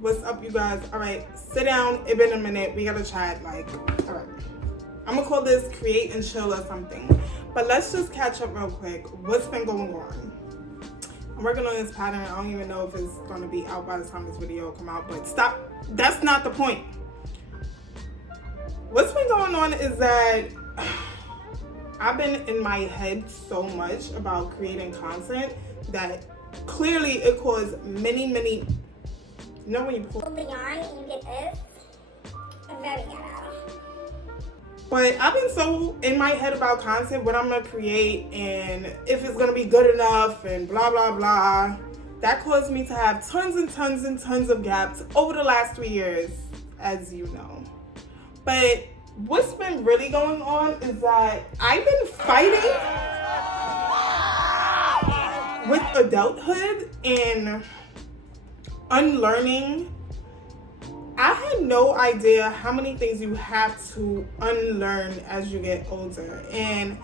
What's up, you guys? All right, sit down. It's been a minute. We gotta chat. All right. I'm gonna call this create and chill or something. But let's just catch up real quick. What's been going on? I'm working on this pattern. I don't even know if it's gonna be out by the time this video come out, but stop. That's not the point. What's been going on is that I've been in my head so much about creating content that clearly it caused many, you know when you pull the yarn and you get this? Very ghetto. But I've been so in my head about content, what I'm gonna create and if it's gonna be good enough and blah, blah, blah. That caused me to have tons of gaps over the last 3 years, as you know. But what's been really going on is that I've been fighting with adulthood and unlearning. I had no idea how many things you have to unlearn as you get older. And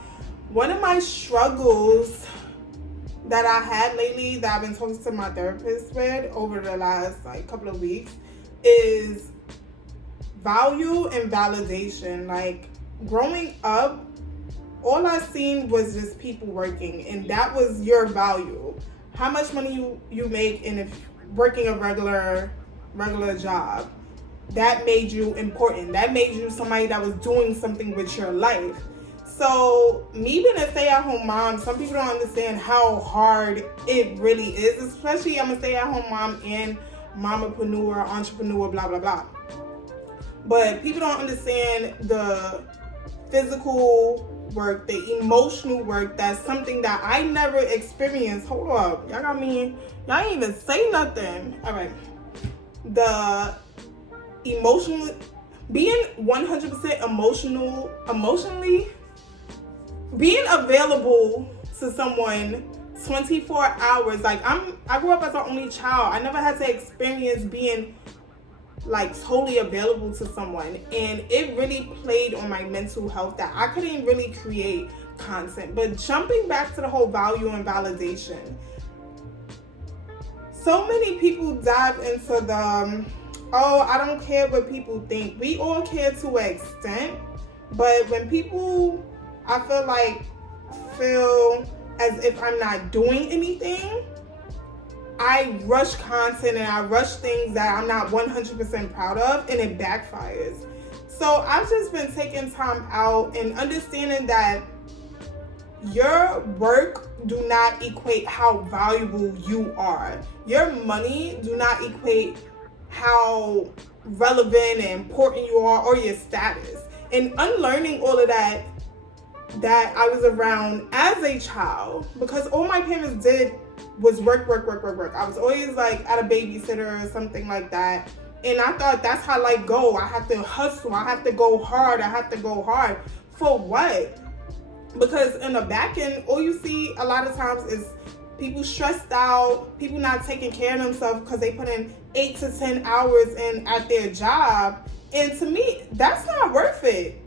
one of my struggles that I had lately that I've been talking to my therapist with over the last couple of weeks is value and validation. Like growing up, all I seen was just people working, and that was your value. How much money you make, and if working a regular job, that made you important. That made you somebody that was doing something with your life. So me being a stay-at-home mom, some people don't understand how hard it really is, especially I'm a stay-at-home mom and mamapreneur, entrepreneur, blah, blah, blah. But people don't understand the physical work, the emotional work. That's something that I never experienced. Hold up. Y'all ain't even say nothing. All right. The emotional, being 100% emotionally, being available to someone 24 hours. Like I grew up as an only child. I never had to experience being totally available to someone, and it really played on my mental health that I couldn't really create content. But jumping back to the whole value and validation, so many people dive into the oh, I don't care what people think. We all care to an extent, but when people, I feel as if I'm not doing anything, I rush content and I rush things that I'm not 100% proud of, and it backfires. So I've just been taking time out and understanding that your work do not equate how valuable you are. Your money do not equate how relevant and important you are, or your status. And unlearning all of that I was around as a child, because all my parents did was work. I was always at a babysitter or something like that. And I thought that's how life go. I have to hustle. I have to go hard. For what? Because in the back end, all you see a lot of times is people stressed out, people not taking care of themselves because they put in 8 to 10 hours in at their job. And to me, that's not worth it.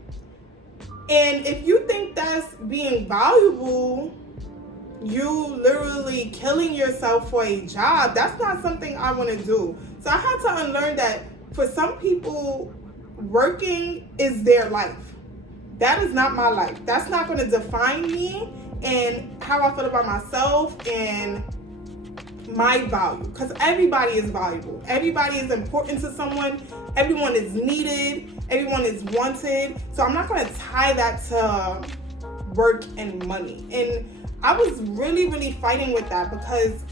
And if you think that's being valuable, you literally killing yourself for a job, that's not something I want to do. So I had to unlearn that for some people, working is their life. That is not my life. That's not going to define me and how I feel about myself and my value. Because everybody is valuable. Everybody is important to someone. Everyone is needed. Everyone is wanted. So I'm not going to tie that to work and money. And I was really fighting with that, because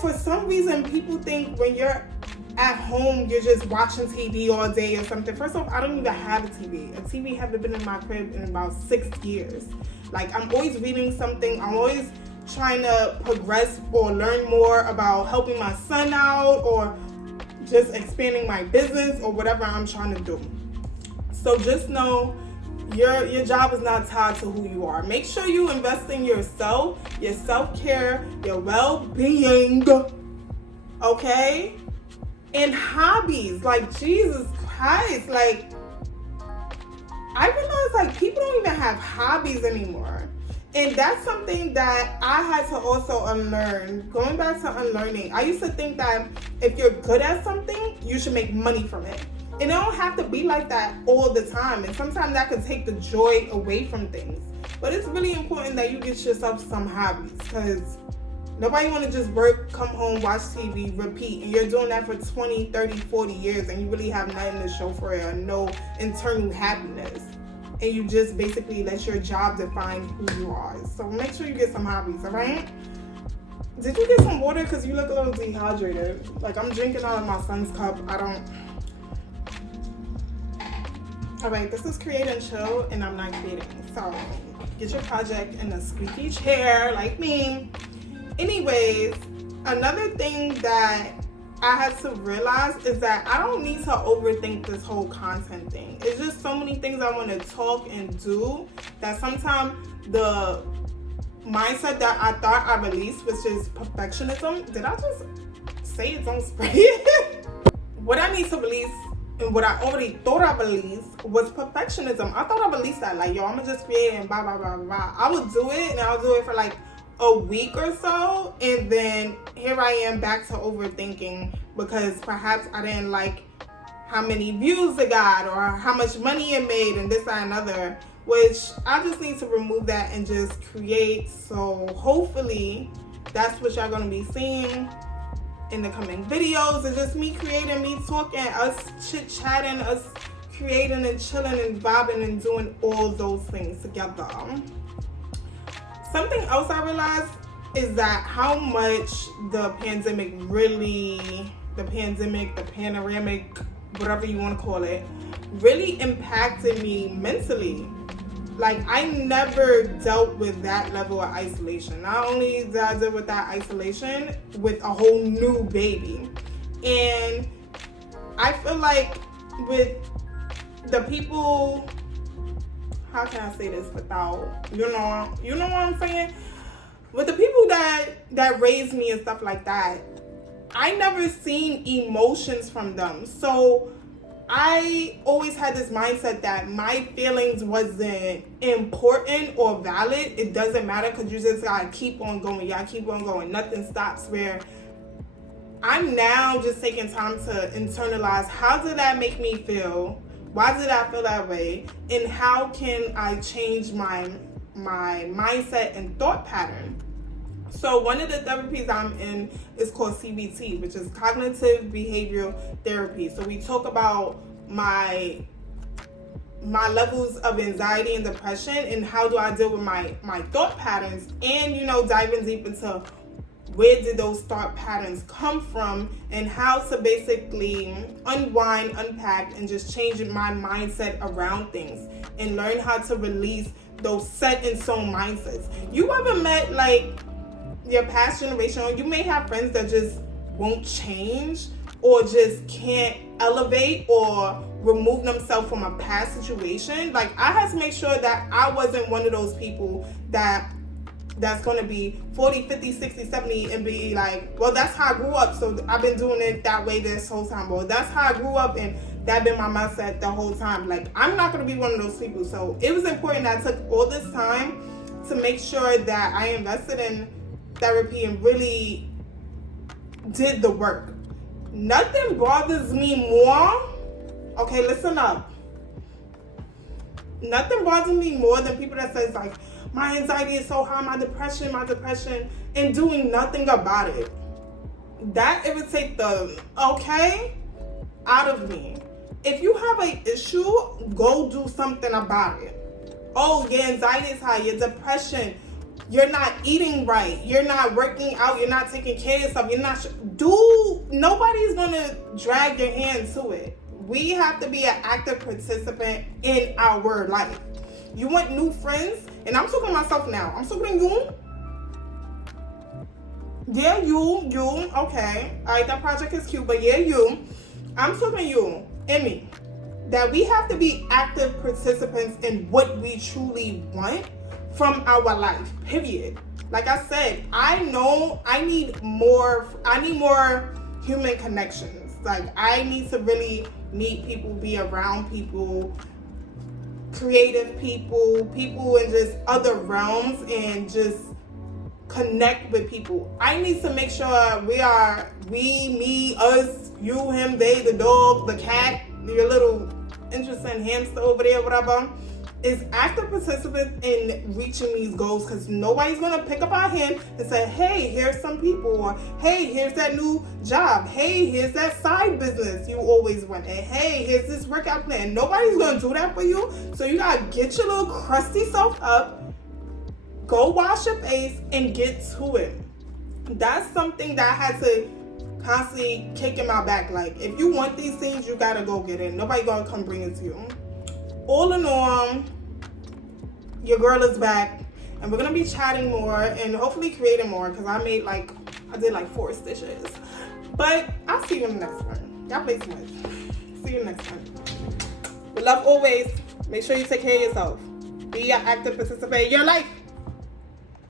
for some reason people think when you're at home you're just watching TV all day or something. First off, I don't even have a TV. A TV haven't been in my crib in about 6 years. I'm always reading something. I'm always trying to progress or learn more about helping my son out, or just expanding my business, or whatever I'm trying to do. So just know your job is not tied to who you are. Make sure you invest in yourself, your self-care, your well-being, okay? And hobbies, Jesus Christ, I realize people don't even have hobbies anymore. And that's something that I had to also unlearn. Going back to unlearning, I used to think that if you're good at something, you should make money from it. And it don't have to be like that all the time. And sometimes that could take the joy away from things. But it's really important that you get yourself some hobbies, because nobody want to just work, come home, watch TV, repeat. And you're doing that for 20, 30, 40 years and you really have nothing to show for it, or no internal happiness. And you just basically let your job define who you are. So make sure you get some hobbies, all right? Did you get some water? Because you look a little dehydrated. Like, I'm drinking out of my son's cup. All right, this is Create and Chill, and I'm not creating. So get your project in a squeaky chair like me. Anyways, another thing that I had to realize is that I don't need to overthink this whole content thing. It's just so many things I want to talk and do that sometimes the mindset that I thought I released, which is perfectionism. Did I just say it? Don't spray it. What I need to release and what I already thought I released was perfectionism. I thought I released that, like, yo, I'm gonna just create and blah, blah, blah, blah. I would do it, and I'll do it for like a week or so, and then here I am back to overthinking because perhaps I didn't like how many views it got or how much money it made and this, that, and other, which I just need to remove that and just create. So hopefully that's what y'all gonna be seeing in the coming videos. It's just me creating, me talking, us chit-chatting, us creating and chilling and vibing and doing all those things together. Something else I realized is that how much the panoramic, whatever you want to call it, really impacted me mentally. Like, I never dealt with that level of isolation. Not only did I deal with that isolation with a whole new baby. And I feel like with the people, how can I say this without, you know what I'm saying? With the people that raised me and stuff like that, I never seen emotions from them. So I always had this mindset that my feelings wasn't important or valid. It doesn't matter because you just gotta keep on going. Y'all keep on going. Nothing stops. Where I'm now just taking time to internalize, how did that make me feel? Why did I feel that way? And how can I change my mindset and thought pattern? So one of the therapies I'm in is called CBT, which is cognitive behavioral therapy. So we talk about my levels of anxiety and depression and how do I deal with my thought patterns, and, you know, diving deep into where did those thought patterns come from and how to basically unwind, unpack, and just change my mindset around things and learn how to release those set in stone mindsets. You ever met like your past generation, or you may have friends that just won't change or just can't elevate or remove themselves from a past situation? Like, I had to make sure that I wasn't one of those people that's going to be 40, 50, 60, 70 and be like, well, that's how I grew up, so I've been doing it that way this whole time. Well, that's how I grew up and that been my mindset the whole time. Like, I'm not going to be one of those people. So it was important that I took all this time to make sure that I invested in therapy and really did the work. Nothing bothers me more. Okay, listen up. Nothing bothers me more than people that says like, my anxiety is so high, my depression, and doing nothing about it. That irritates the out of me. If you have an issue, go do something about it. Oh, your anxiety is high, your depression, you're not eating right, you're not working out, you're not taking care of yourself, nobody's gonna drag your hand to it. We have to be an active participant in our life. You want new friends? And I'm talking to myself now. I'm talking to you. Yeah, you. Okay. All right, that project is cute, but yeah, you. I'm talking to you and me. That we have to be active participants in what we truly want from our life, period. Like I said, I know I need more human connections. Like, I need to really meet people, be around people, creative people in just other realms, and just connect with people. I need to make sure we, me, us, you, him, they, the dog, the cat, your little interesting hamster over there, whatever, is active participants in reaching these goals, because nobody's going to pick up our hand and say, hey, here's some people, or hey, here's that new job, hey, here's that side business you always wanted, hey, here's this workout plan. Nobody's going to do that for you. So you got to get your little crusty self up, go wash your face, and get to it. That's something that I had to constantly kick in my back. Like, if you want these things, you got to go get it. Nobody going to come bring it to you. All in all, your girl is back, and we're gonna be chatting more and hopefully creating more, because I did like 4 stitches. But I'll see you in the next one. Y'all play too much. See you next time. With love always. Make sure you take care of yourself. Be an active participant in your life.